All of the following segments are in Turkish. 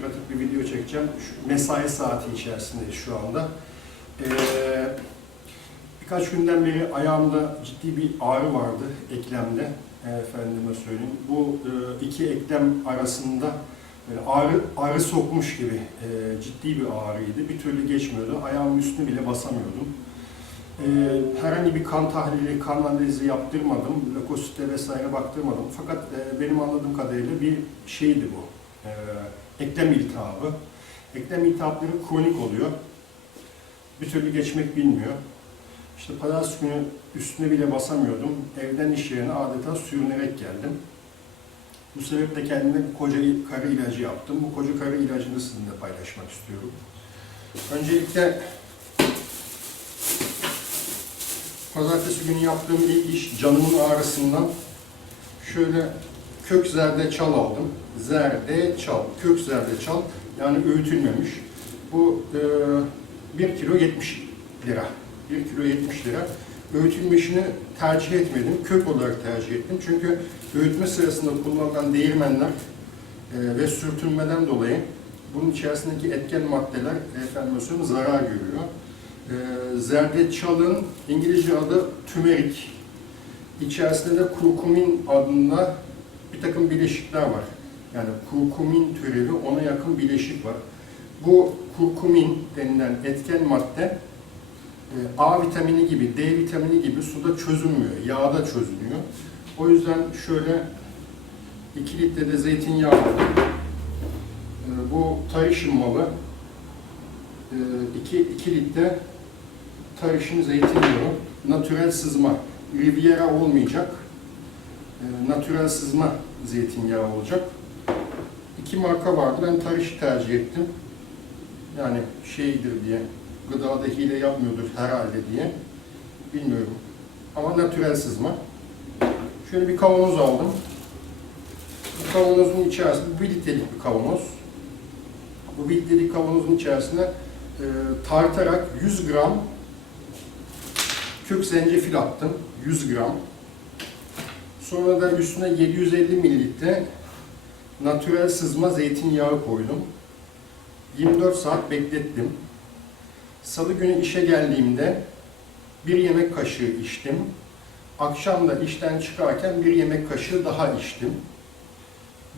pratik bir video çekeceğim. Şu mesai saati içerisindeyiz şu anda. Ee, birkaç günden beri ayağımda ciddi bir ağrı vardı eklemde. Efendime söyleyeyim. Bu e, iki eklem arasında böyle ağrı, ağrı sokmuş gibi e, ciddi bir ağrıydı. Bir türlü geçmiyordu. Ayağımın üstüne bile basamıyordum. Ee, herhangi bir kan tahlili, kan analizi yaptırmadım, lökosite vesaire baktırmadım. Fakat e, benim anladığım kadarıyla bir şeydi bu, Ee, eklem iltihabı. Eklem iltihapları kronik oluyor. Bir türlü geçmek bilmiyor. İşte pazartesi günü üstüne bile basamıyordum. Evden iş yerine adeta sürünerek geldim. Bu sebeple kendime koca karı ilacı yaptım. Bu koca karı ilacını sizinle paylaşmak istiyorum. Öncelikle Pazartesi günü yaptığım ilk iş canımın ağrısından şöyle kök zerdeçal aldım. Zerdeçal, kök zerdeçal yani öğütülmemiş. Bu e, 1 kilo 70 lira. 1 kilo 70 lira. Öğütülmüşünü tercih etmedim. Kök olarak tercih ettim. Çünkü öğütme sırasında kullanılan değirmenler e, ve sürtünmeden dolayı bunun içerisindeki etken maddeler efendim söyleyeyim, zarar görüyor. Ee, zerdeçalın İngilizce adı tümerik. İçerisinde de kurkumin adında bir takım bileşikler var. Yani kurkumin türevi ona yakın bileşik var. Bu kurkumin denilen etken madde e, A vitamini gibi, D vitamini gibi suda çözünmüyor, yağda çözünüyor. O yüzden şöyle 2 litre de zeytinyağı aldım. E, Bu tarışın malı. 2 2 litre tarışın zeytinyağı, natürel sızma, Riviera olmayacak, e, natürel sızma zeytinyağı olacak. İki marka vardı, ben tarışı tercih ettim. Yani şeydir diye, gıdada hile yapmıyordur herhalde diye, bilmiyorum. Ama natürel sızma. Şöyle bir kavanoz aldım. Bu kavanozun içerisinde, bu bir litrelik bir kavanoz. Bu bir litrelik kavanozun içerisine e, tartarak 100 gram kök zencefil attım. 100 gram. Sonra da üstüne 750 mililitre natürel sızma zeytinyağı koydum. 24 saat beklettim. Salı günü işe geldiğimde bir yemek kaşığı içtim. Akşam da işten çıkarken bir yemek kaşığı daha içtim.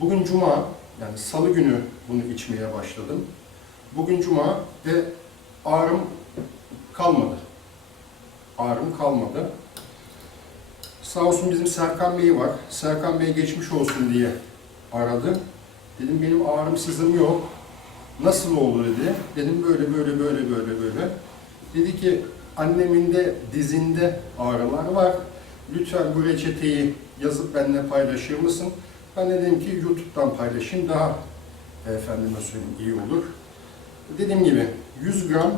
Bugün cuma, yani salı günü bunu içmeye başladım. Bugün cuma ve ağrım kalmadı. Ağrım kalmadı. Sağ olsun bizim Serkan Bey var. Serkan Bey geçmiş olsun diye aradı. Dedim benim ağrım sızım yok. Nasıl oldu dedi. Dedim böyle böyle böyle böyle böyle. Dedi ki annemin de dizinde ağrılar var. Lütfen bu reçeteyi yazıp benimle paylaşır mısın? Ben de dedim ki YouTube'dan paylaşayım daha efendime söyleyeyim iyi olur. Dediğim gibi 100 gram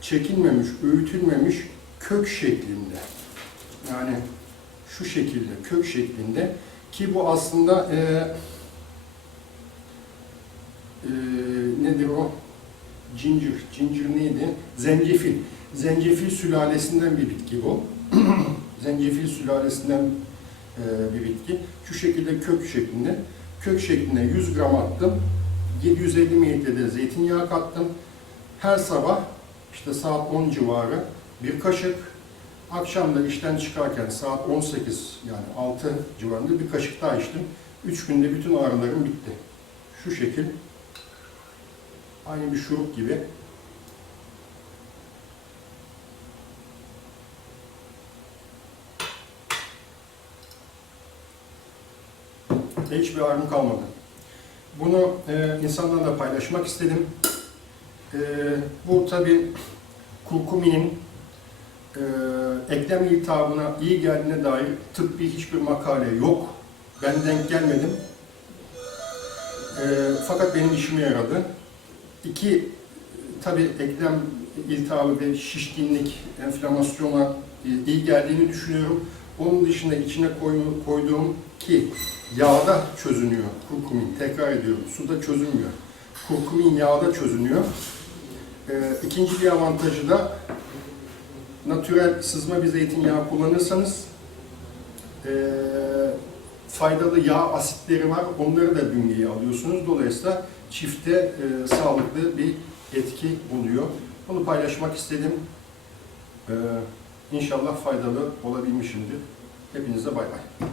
çekilmemiş, öğütülmemiş kök şeklinde. Yani şu şekilde, kök şeklinde ki bu aslında e, e, nedir o? Ginger, ginger neydi? Zencefil. Zencefil sülalesinden bir bitki bu. Zencefil sülalesinden e, bir bitki. Şu şekilde kök şeklinde. Kök şeklinde 100 gram attım. 750 mililitre de zeytinyağı kattım. Her sabah işte saat 10 civarı bir kaşık. Akşam da işten çıkarken saat 18 yani 6 civarında bir kaşık daha içtim. 3 günde bütün ağrılarım bitti. Şu şekil. Aynı bir şurup gibi. Ve hiçbir ağrım kalmadı. Bunu e, insanlarla paylaşmak istedim. E, bu tabi kurkuminin e, eklem iltihabına iyi geldiğine dair tıbbi hiçbir makale yok. Ben denk gelmedim. E, fakat benim işime yaradı. İki, tabi eklem iltihabı ve şişkinlik, enflamasyona e, iyi geldiğini düşünüyorum. Onun dışında içine koy- koyduğum ki yağda çözünüyor kurkumin. Tekrar ediyorum, suda çözünmüyor. Kurkumin yağda çözünüyor. Ee, ikinci bir avantajı da natürel sızma bir zeytinyağı kullanırsanız ee, faydalı yağ asitleri var. Onları da bünyeye alıyorsunuz. Dolayısıyla çifte e, sağlıklı bir etki oluyor. Bunu paylaşmak istedim. E, inşallah faydalı olabilmişimdir. Hepinize bay bay.